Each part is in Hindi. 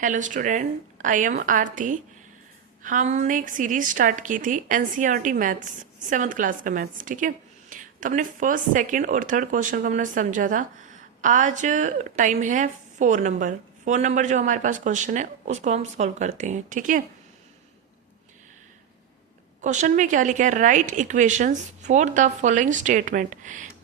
हेलो स्टूडेंट, आई एम आरती। हमने एक सीरीज स्टार्ट की थी एनसीईआरटी मैथ्स, 7th क्लास का मैथ्स। ठीक है, तो हमने फर्स्ट, सेकंड और थर्ड क्वेश्चन को हमने समझा था। आज टाइम है 4 नंबर जो हमारे पास क्वेश्चन है उसको हम सॉल्व करते हैं। ठीक है, क्वेश्चन में क्या लिखा है, right equations for the following statement.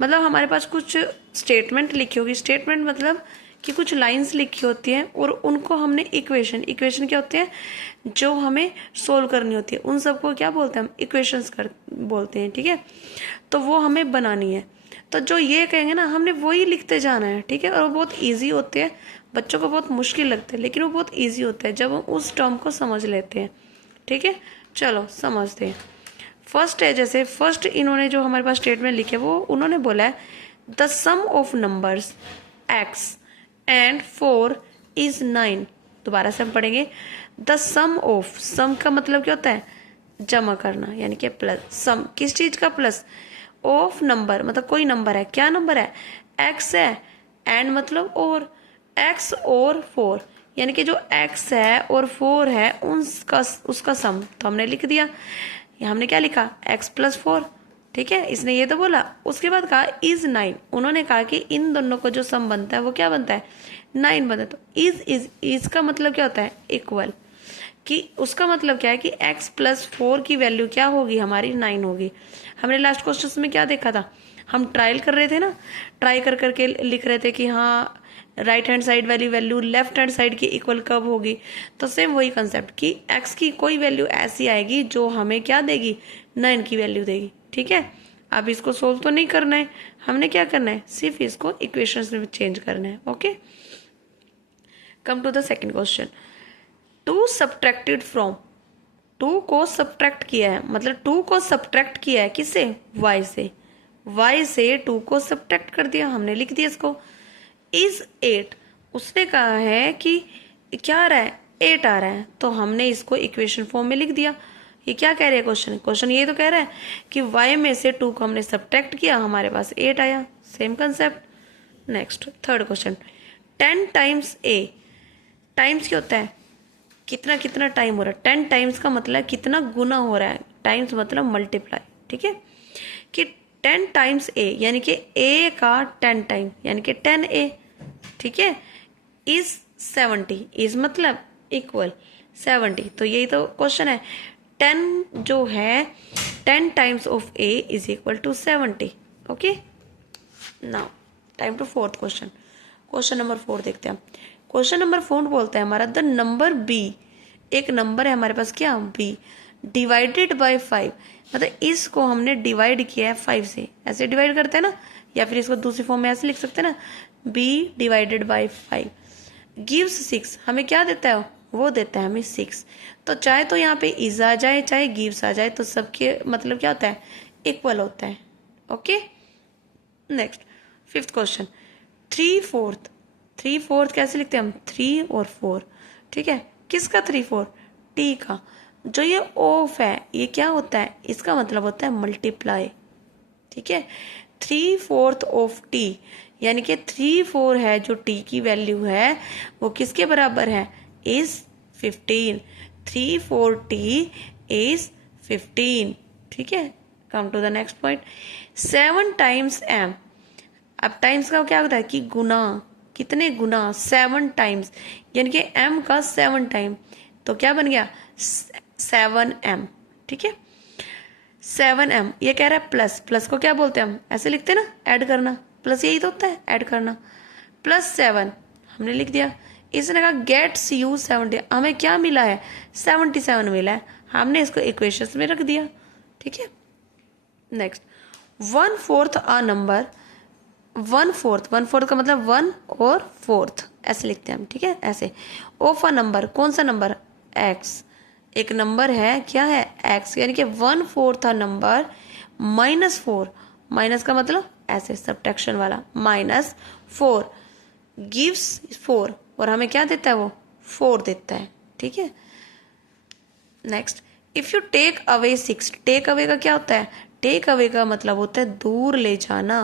मतलब हमारे पास कुछ स्टेटमेंट लिखी होगी। स्टेटमेंट मतलब कि कुछ लाइंस लिखी होती हैं और उनको हमने इक्वेशन क्या होते हैं जो हमें सोल्व करनी होती है, उन सबको क्या बोलते हैं हम, इक्वेशंस कर बोलते हैं। ठीक है, तो वो हमें बनानी है। तो जो ये कहेंगे ना, हमने वही लिखते जाना है। ठीक है, और वो बहुत ईजी होते हैं, बच्चों को बहुत मुश्किल लगते हैं लेकिन वो बहुत ईजी होता है जब हम उस टर्म को समझ लेते हैं। ठीक है, चलो समझते हैं। फर्स्ट है, जैसे फर्स्ट इन्होंने जो हमारे पास स्टेटमेंट लिखे वो उन्होंने बोला है the sum of numbers x and 4 is 9। दोबारा से हम पढ़ेंगे, द सम ऑफ, सम का मतलब क्या होता है, जमा करना, यानी कि प्लस। सम किस चीज का, प्लस। ऑफ नंबर मतलब कोई नंबर है, क्या नंबर है, x है, एंड मतलब और, x और 4, यानी कि जो x है और 4 है उनका उसका सम। तो हमने लिख दिया, यहाँ हमने क्या लिखा, x प्लस 4। ठीक है, इसने ये तो बोला। उसके बाद कहा इज 9, उन्होंने कहा कि इन दोनों को जो सम बनता है वो क्या बनता है, 9 बनता है। तो इज का मतलब क्या होता है, इक्वल, कि उसका मतलब क्या है कि x प्लस 4 की वैल्यू क्या होगी, हमारी 9 होगी। हमने लास्ट क्वेश्चन में क्या देखा था, हम ट्रायल कर रहे थे ना, ट्राई कर करके लिख रहे थे कि हाँ राइट हैंड साइड वाली वैल्यू लेफ्ट हैंड साइड की इक्वल कब होगी। तो सेम वही कंसेप्ट कि x की कोई वैल्यू ऐसी आएगी जो हमें क्या देगी, 9 की वैल्यू देगी। ठीक है, अब इसको सोल्व तो नहीं करना है, हमने क्या करना है, सिर्फ इसको इक्वेशंस में चेंज करना है। Okay, come to the second question. Two subtracted from, two को सब्ट्रैक्ट किया है, मतलब टू को सब्ट्रैक्ट किया है किससे, y से। y से टू को सब्ट्रैक्ट कर दिया, हमने लिख दिया इसको। इज 8, उसने कहा है कि क्या आ रहा है, 8 आ रहा है, तो हमने इसको इक्वेशन फॉर्म में लिख दिया। ये क्या कह रहे हैं क्वेश्चन ये तो कह रहा है कि y में से 2 को हमने सब्ट्रैक्ट किया, हमारे पास 8 आया। Same concept. Next third question, 10 times a, times क्या होता है, कितना कितना टाइम हो रहा है। 10 टाइम्स का मतलब कितना गुना हो रहा है, टाइम्स मतलब मल्टीप्लाई। ठीक है, कि 10 टाइम्स a, यानी कि a का 10 टाइम, यानी कि 10a। ठीक है, इज 70, इज मतलब इक्वल 70। तो यही तो क्वेश्चन है, 10 जो है 10 times of a is equal to 70। Okay, now time to fourth question. Question number 4 देखते हैं। क्वेश्चन नंबर 4 बोलता है हमारा द नंबर b, एक नंबर है हमारे पास क्या, b डिवाइडेड बाय 5, मतलब इसको हमने डिवाइड किया है 5 से। ऐसे डिवाइड करते हैं ना, या फिर इसको दूसरी फॉर्म में ऐसे लिख सकते हैं ना, b डिवाइडेड बाय 5 गिव्स 6, हमें क्या देता है, वो देता है हमें 6। तो चाहे तो यहाँ पे इज आ जाए चाहे गिव्स आ जाए, तो सबके मतलब क्या होता है, इक्वल होता है। ओके, नेक्स्ट फिफ्थ क्वेश्चन, 3/4, 3/4 कैसे लिखते हैं हम, 3 और 4। ठीक है, किसका 3/4, टी का। जो ये ऑफ है ये क्या होता है, इसका मतलब होता है मल्टीप्लाई। ठीक है, 3/4 ऑफ टी, यानी कि 3/4 है जो टी की वैल्यू है वो किसके बराबर है, इज 15। 3/4 T is 15। ठीक है, come to the next point, 7 times M. अब टाइम्स का क्या होता है कि गुना, कितने गुना, 7 टाइम्स, यानी कि m का 7 टाइम। तो क्या बन गया, 7m। ठीक है, 7m, ये कह रहा है प्लस, प्लस को क्या बोलते हैं हम, ऐसे लिखते हैं ना, ऐड करना, प्लस यही तो होता है ऐड करना। +7 हमने लिख दिया। इसने कहा गेट्स यू 70, हमें क्या मिला है, 77 मिला है, हमने इसको इक्वेशंस में रख दिया। ठीक है, नेक्स्ट 1/4 अ नंबर, 1/4 का मतलब 1 और 4 ऐसे लिखते हैं हम। ठीक है, ऐसे ऑफ अ नंबर, कौन सा नंबर, x, एक नंबर है क्या है x, यानी कि 1/4 नंबर -4, माइनस का मतलब ऐसे सब्ट्रैक्शन वाला, -4 गिव्स 4, और हमें क्या देता है वो, 4 देता है। ठीक है, next if you take away 6, take away का क्या होता है, टेक अवे का मतलब होता है दूर ले जाना।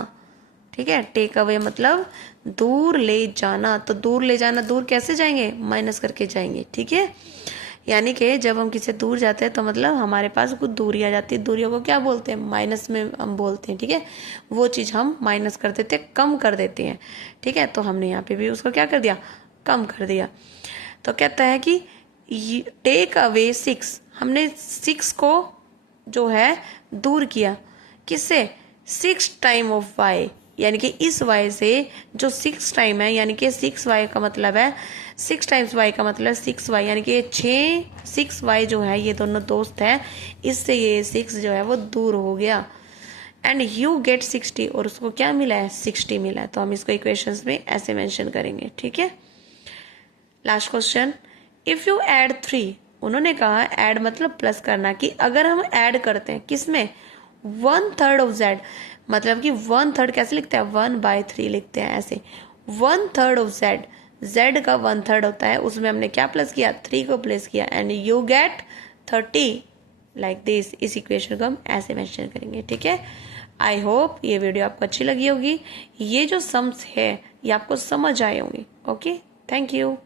ठीक है, टेक अवे मतलब दूर ले जाना। तो दूर ले जाना, दूर कैसे जाएंगे, माइनस करके जाएंगे। ठीक है, यानी कि जब हम किसी दूर जाते हैं तो मतलब हमारे पास कुछ दूरी आ जाती है, दूरियों को क्या बोलते हैं, माइनस में हम बोलते हैं। ठीक है, वो चीज़ हम माइनस कर देते हैं, कम कर देते हैं। ठीक है, तो हमने यहाँ पे भी उसको क्या कर दिया, कम कर दिया। तो कहता है कि टेक अवे 6, हमने 6 को जो है दूर किया, किससे, 6 टाइम ऑफ y, यानी कि इस y से जो 6 टाइम है, यानी कि 6y का मतलब है 6 टाइम्स y का मतलब 6y, यानी कि 6y जो है ये दोनों दोस्त है, इससे ये 6 जो है वो दूर हो गया। एंड यू गेट 60, और उसको क्या मिला है, 60 मिला है। तो हम इसको इक्वेशंस में ऐसे मेंशन करेंगे। ठीक है, last question, if you add 3, उन्होंने कहा ऐड मतलब प्लस करना, कि अगर हम ऐड करते हैं किसमें, 1/3 ऑफ z, मतलब कि 1/3 कैसे लिखते हैं, 1/3 लिखते हैं ऐसे, 1/3 ऑफ z का 1/3 होता है, उसमें हमने क्या प्लस किया, 3 को प्लस किया, and you get 30 like this. इस इक्वेशन को हम ऐसे मेंशन करेंगे। ठीक है, आई होप ये वीडियो आपको अच्छी लगी होगी, ये जो सम्स है ये आपको समझ आए होंगे। Okay, thank you.